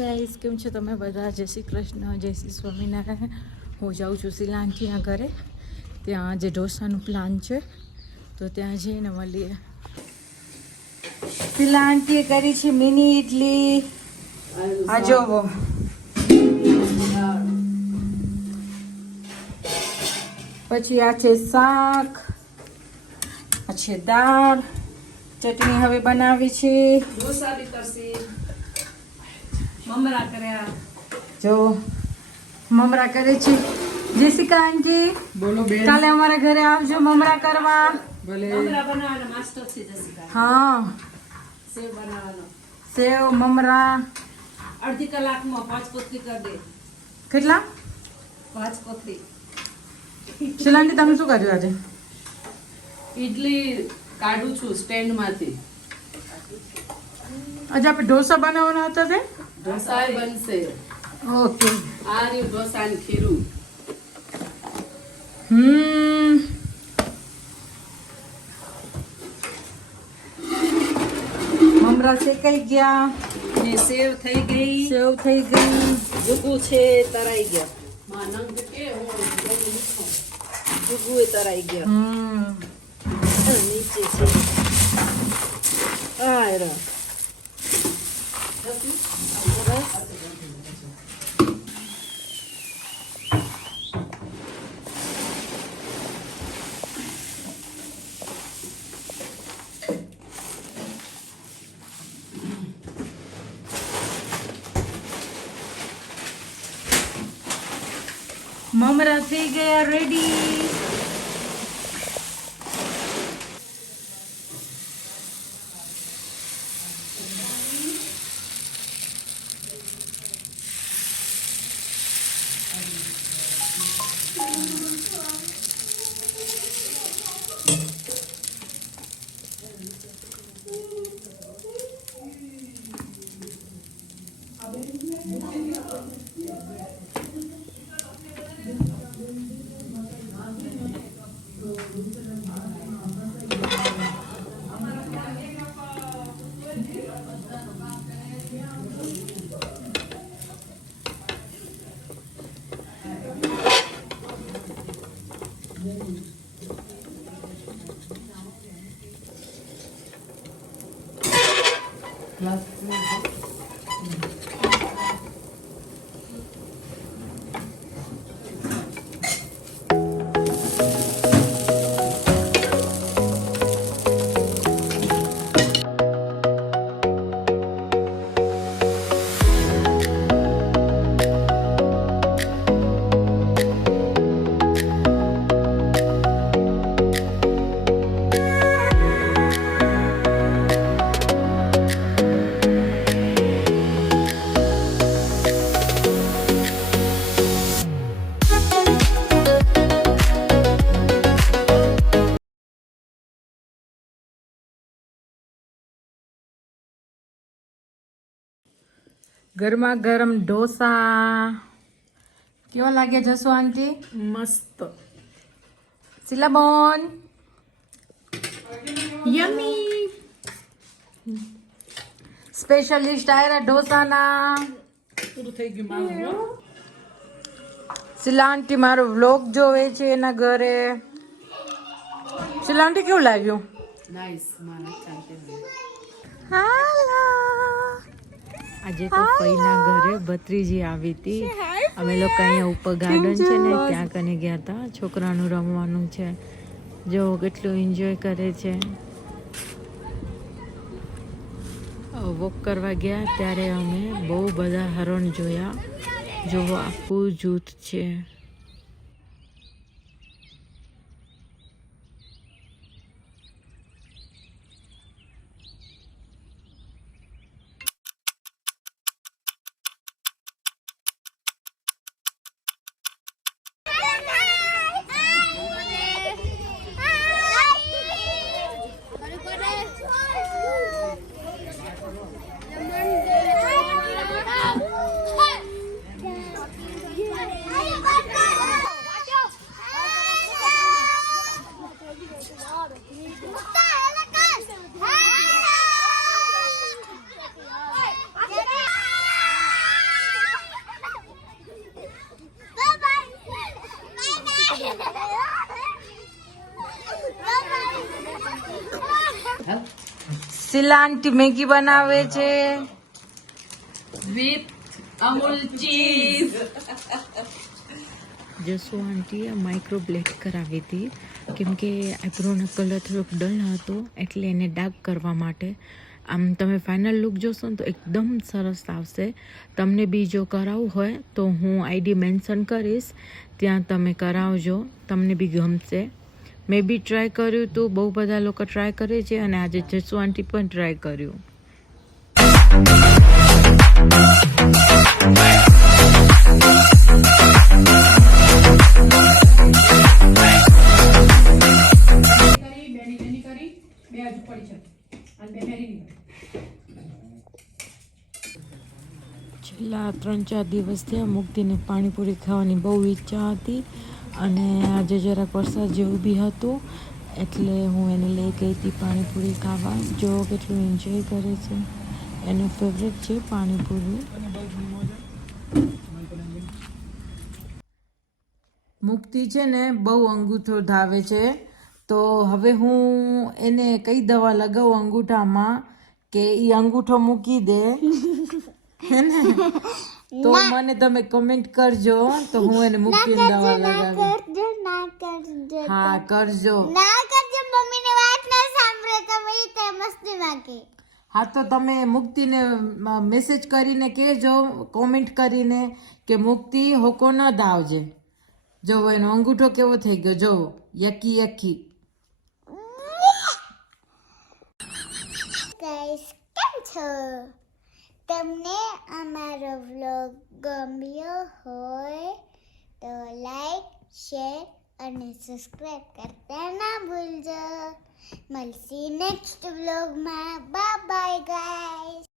Guys, કેમ છો તમે બધા? જય શ્રી કૃષ્ણ, જય શ્રી સ્વામિનારાયણ. હું જાઉં છું શીલા આંટીના ઘરે. ત્યાં જે ઢોસાનું પ્લાન છે તો ત્યાં જઈને મળીએ. શીલા આંટીએ કરી છે મિની ઇડલી. આ જોવો. પછી આ છે શાક, આ છે દાળ, ચટણી હવે બનાવી છે. ઢોસા બી કરશે, મમરા કર્યા. જો મમરા કરે છે જેસિકા આંટી. બોલો બેન. કાલે અમારા ઘરે આવજો મમરા કરવા. ભલે. મમરા બનાવવાનો માસ્ટર છે જસિકા. હા, સેવ બનાવવાનો. સેવ મમરા અડધી કલાકમાં 5 કોથળી કરી દે. કેટલા? 5 કોથળી. શીલા આંટી તમે શું કર્યું આજે? ઇડલી કાઢું છું સ્ટેન્ડ માંથી. આજે આપણે ઢોસા બનાવવાના હતા તે? ઢોસા બનશે. ઓકે. આ રહ્યું ઢોસા ને ખીરું. મમરા શેકાઈ ગયા ને સેવ થઈ ગઈ. સેવ થઈ ગઈ. જુગુ છે તરાઈ ગયા. માં નંગ કે હું જુગુ એ તરાઈ ગયા. નીચે છે આ રા. મમરા થઈ ગયા રેડી. ગરમા ગરમ ઢોસા કેવા લાગે જસુ આંટી? મસ્ત. સિલાબોન યમી. સ્પેશિયલિસ્ટ આયરા ઢોસાના. પૂરું થઈ ગયું મારું. શીલા આંટી મારો વ્લોગ જોવે છે એના ઘરે. શીલા આંટી કેવું લાગ્યું? નાઈસ. મારા ચાલતે. હાલો. આજે તો ફઈના ઘરે ભત્રીજી આવી હતી. અમે લોકો અહીંયા ઉપર ગાર્ડન છે ને ત્યાં કને ગયા હતા. છોકરાનું રમવાનું છે. જો કેટલું એન્જોય કરે છે. વોક કરવા ગયા ત્યારે અમે બહુ બધા હરણ જોયા. જો આખું જૂથ છે. શીલા આંટી મેગી બનાવે છે વિથ અમૂલ ચીઝ. જસુ આંટીએ માઇક્રોબ્લેડ કરાવી હતી કેમ કે આઈબ્રોનો કલર થોડોક ડલ હતો એટલે એને ડાર્ક કરવા માટે. આમ તમે ફાઇનલ લુક જોશો ને તો એકદમ સરસ આવશે. તમને બી જો કરાવવું હોય તો હું આઈડી મેન્શન કરીશ, ત્યાં તમે કરાવજો, તમને બી ગમશે. મેં બી ટ્રાય કર્યું હતું, બહુ બધા લોકો ટ્રાય કરે છે અને આજે જસુ આંટી પણ ટ્રાય કર્યું. છેલ્લા 3-4 દિવસ થયા મુક્તિને પાણીપુરી ખાવાની બહુ ઈચ્છા હતી અને આજે જરાક વરસાદ જેવું બી હતું એટલે હું એને લઈ ગઈ હતી પાણીપુરી ખાવા. જો કેટલું એન્જોય કરે છે, એનો ફેવરેટ છે પાણીપુરી. મુક્તિ છે ને બહુ અંગૂઠો ધાવે છે, તો હવે હું એને કઈ દવા લગાવું અંગૂઠામાં કે એ અંગૂઠો મૂકી દે હે ને. તો મને તમે કમેન્ટ કરજો તો હું એને મુક્તિની દવા લગાવી. હા કરજો. મમ્મીની વાત ના સાંભળે તમે તે મસ્તી વાગે. હા તો તમે મુક્તિને મેસેજ કરીને કહેજો, કોમેન્ટ કરીને કે મુક્તિ હોકો ન ધાવજે. જો એનો અંગૂઠો કેવો થઈ ગયો, જો યકી યકી. ગાઈસ કેમ છો? તમને અમારો વ્લોગ ગમ્યો હોય તો લાઈક, શેર અને સબસ્ક્રાઇબ કરતા ના ભૂલજો. મળશે નેક્સ્ટ વ્લોગમાં. Bye bye guys.